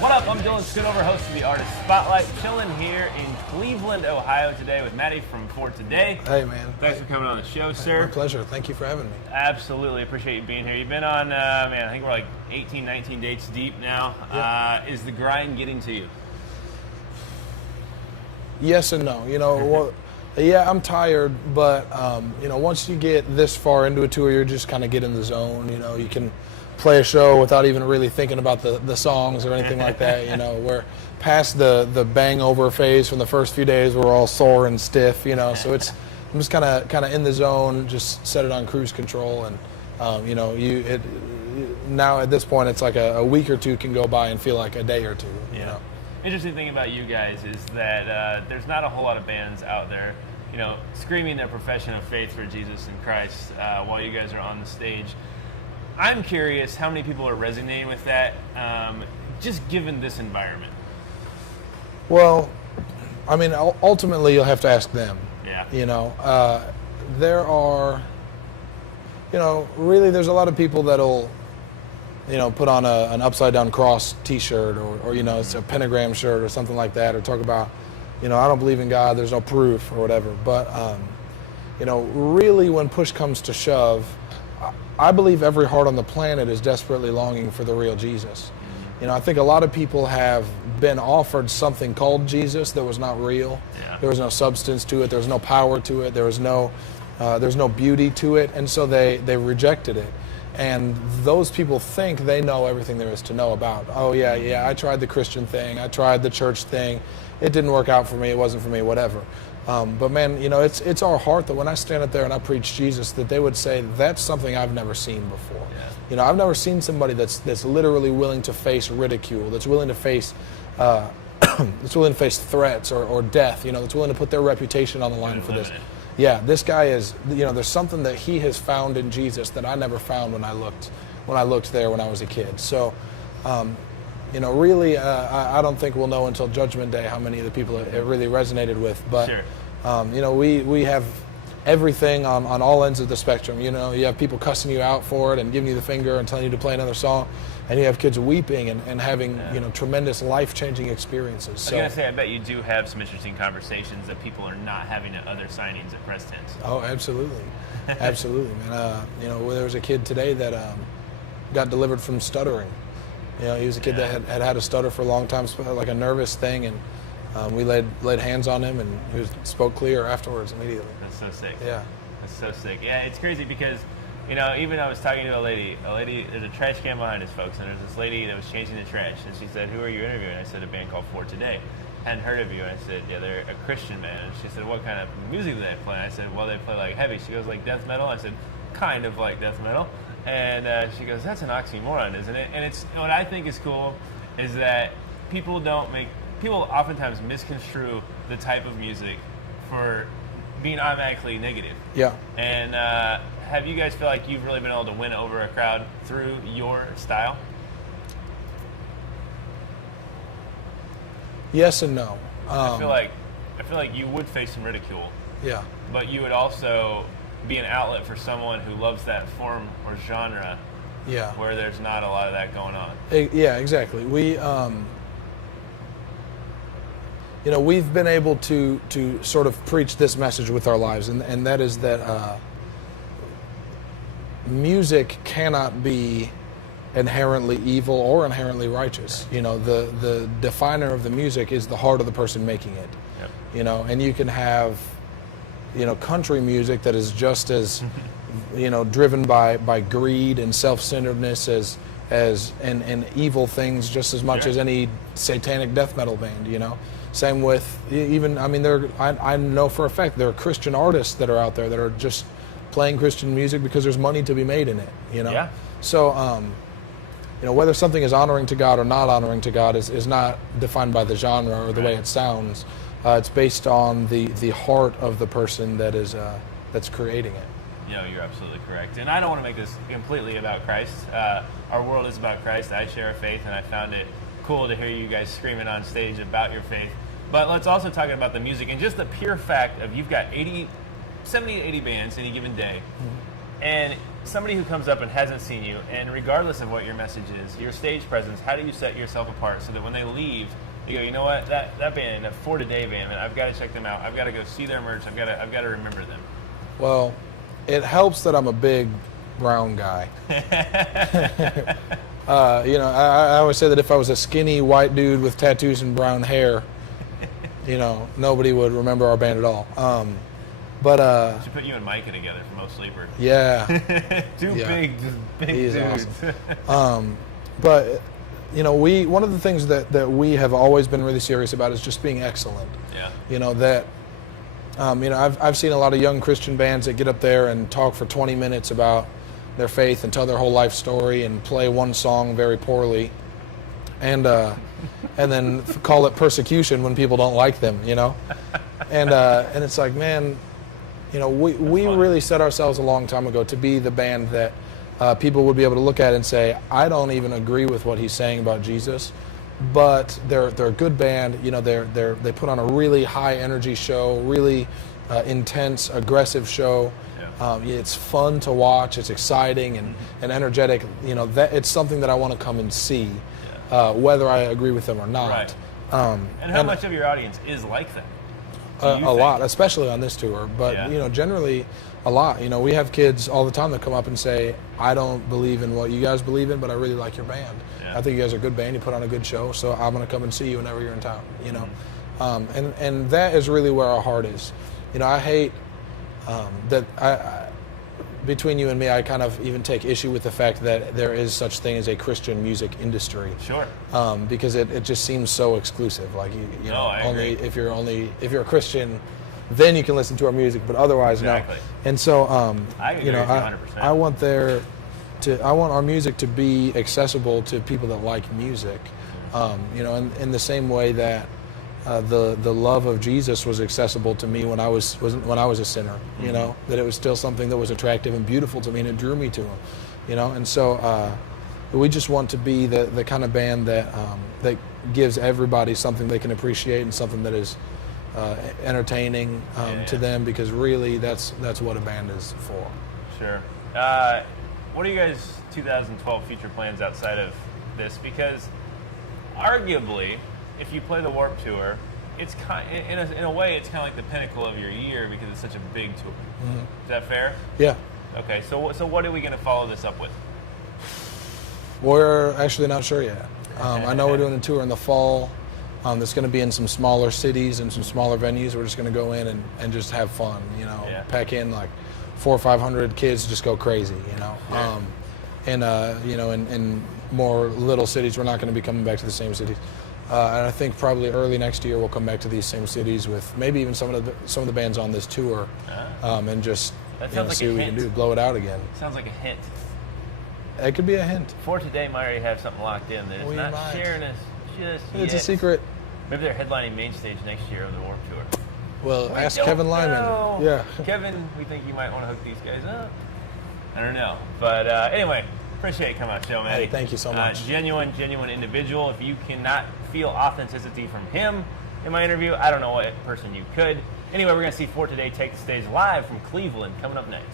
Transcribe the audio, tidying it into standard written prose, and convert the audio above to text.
What up? I'm Dylan Schoonover, host of the Artist Spotlight, chilling here in Cleveland, Ohio today with Mattie from For Today. Hey, man. Thanks for coming on the show, sir. My pleasure. Thank you for having me. Absolutely. Appreciate you being here. You've been on, I think we're like 18, 19 dates deep now. Yeah. Is the grind getting to you? Yes and no. Yeah, I'm tired, but, once you get this far into a tour, you're just kind of get in the zone. You can play a show without even really thinking about the songs or anything like that. We're past the bang over phase from the first few days. We're all sore and stiff, so I'm just kind of in the zone, just set it on cruise control. And, now at this point, it's like a week or two can go by and feel like a day or two, Interesting thing about you guys is that there's not a whole lot of bands out there, screaming their profession of faith for Jesus and Christ while you guys are on the stage. I'm curious how many people are resonating with that, just given this environment. Well, ultimately you'll have to ask them. Yeah. There are, really there's a lot of people that'll, put on an upside down cross t-shirt or it's a pentagram shirt or something like that, or talk about, I don't believe in God, there's no proof or whatever. But, really when push comes to shove, I believe every heart on the planet is desperately longing for the real Jesus. I think a lot of people have been offered something called Jesus that was not real. Yeah. There was no substance to it. There was no power to it. There's no beauty to it. And so they rejected it. And those people think they know everything there is to know about. Oh, yeah, I tried the Christian thing. I tried the church thing. It didn't work out for me. It wasn't for me, whatever. But man, it's our heart that when I stand up there and I preach Jesus, that they would say, that's something I've never seen before. Yeah. I've never seen somebody that's literally willing to face ridicule, that's willing to face threats or death, that's willing to put their reputation on the line for this. Yeah, this guy is, there's something that he has found in Jesus that I never found when I looked there when I was a kid. So, really, I don't think we'll know until Judgment Day how many of the people it really resonated with. But, sure. We have everything on all ends of the spectrum. You have people cussing you out for it and giving you the finger and telling you to play another song. And you have kids weeping and having, tremendous life-changing experiences. So, I was going to say, I bet you do have some interesting conversations that people are not having at other signings at press tents. Oh, absolutely. Absolutely, man. There was a kid today that got delivered from stuttering. He was a kid that had a stutter for a long time, like a nervous thing, and we laid hands on him, and he spoke clear afterwards immediately. That's so sick. Yeah. That's so sick. Yeah, it's crazy because, even I was talking to a lady, there's a trash can behind us, folks, and there's this lady that was changing the trash, and she said, who are you interviewing? I said, a band called For Today. Hadn't heard of you. And I said, yeah, they're a Christian band. And she said, what kind of music do they play? And I said, well, they play like heavy. She goes, like death metal? I said, kind of like death metal. And she goes, that's an oxymoron, isn't it? And it's what I think is cool is that people oftentimes misconstrue the type of music for being automatically negative. Yeah. And have you guys feel like you've really been able to win over a crowd through your style? Yes and no. I feel like you would face some ridicule. Yeah. But you would also be an outlet for someone who loves that form or genre. Yeah. Where there's not a lot of that going on. Yeah, exactly. We, we've been able to sort of preach this message with our lives, and that is that music cannot be inherently evil or inherently righteous. The definer of the music is the heart of the person making it. Yep. And you can have, country music that is just as, driven by greed and self-centeredness and evil things just as much as any satanic death metal band. Same with even, I know for a fact there are Christian artists that are out there that are just playing Christian music because there's money to be made in it. Yeah. So, whether something is honoring to God or not honoring to God is not defined by the genre or the way it sounds. It's based on the heart of the person that is that's creating it. You're absolutely correct. And I don't want to make this completely about Christ. Our world is about Christ. I share a faith, and I found it cool to hear you guys screaming on stage about your faith. But let's also talk about the music and just the pure fact of you've got 70 to 80 bands any given day. Mm-hmm. And somebody who comes up and hasn't seen you, and regardless of what your message is, your stage presence, how do you set yourself apart so that when they leave, you go, you know what, that band, that For Today band, man, I've got to check them out. I've got to go see their merch. I've got to remember them. Well, it helps that I'm a big brown guy. I always say that if I was a skinny white dude with tattoos and brown hair, nobody would remember our band at all. We should put you and Micah together from Most Sleeper. Yeah. Two big He's dudes. Awesome. But one of the things that we have always been really serious about is just being excellent. Yeah. I've seen a lot of young Christian bands that get up there and talk for 20 minutes about their faith and tell their whole life story and play one song very poorly, and then call it persecution when people don't like them, and it's like, man, we really set ourselves a long time ago to be the band that people would be able to look at and say, I don't even agree with what he's saying about Jesus, but they're a good band. They put on a really high energy show, really intense, aggressive show. Yeah. It's fun to watch. It's exciting and energetic. That it's something that I want to come and see, whether I agree with them or not. Right. And how much of your audience is like that? A lot, especially on this tour. But generally, a lot. We have kids all the time that come up and say, I don't believe in what you guys believe in, but I really like your band. Yeah. I think you guys are a good band. You put on a good show, so I'm going to come and see you whenever you're in town. And that is really where our heart is. I hate that between you and me, I kind of even take issue with the fact that there is such thing as a Christian music industry. Sure. Because it just seems so exclusive. Like only if you're a Christian, then you can listen to our music, but otherwise no. And so I agree with you 100%. I want our music to be accessible to people that like music. In the same way that the love of Jesus was accessible to me when I was a sinner, that it was still something that was attractive and beautiful to me, and it drew me to him, and so we just want to be the kind of band that gives everybody something they can appreciate and something that is entertaining to them, because really that's what a band is for. Sure. What are you guys' 2012 future plans outside of this? Because arguably, if you play the Warped Tour, it's in a way it's kind of like the pinnacle of your year because it's such a big tour. Mm-hmm. Is that fair? Yeah. Okay. So what are we going to follow this up with? We're actually not sure yet. I know we're doing a tour in the fall. That's going to be in some smaller cities and some smaller venues. We're just going to go in and just have fun. Pack in like 400 or 500 kids, just go crazy. Yeah. In more little cities, we're not going to be coming back to the same cities. And I think probably early next year we'll come back to these same cities with maybe even some of the bands on this tour, and just see what we can do, blow it out again. Sounds like a hint. It could be a hint. For today, might already have something locked in that is not sharing us just yet. It's a secret. Maybe they're headlining main stage next year of the Warped Tour. Well, ask Kevin Lyman. Yeah. Kevin, we think you might want to hook these guys up. I don't know. But anyway, appreciate you coming on the show, Mattie. Hey, thank you so much. Genuine individual. If you cannot feel authenticity from him in my interview, I don't know what person you could. Anyway, we're going to see For Today take the stage live from Cleveland coming up next.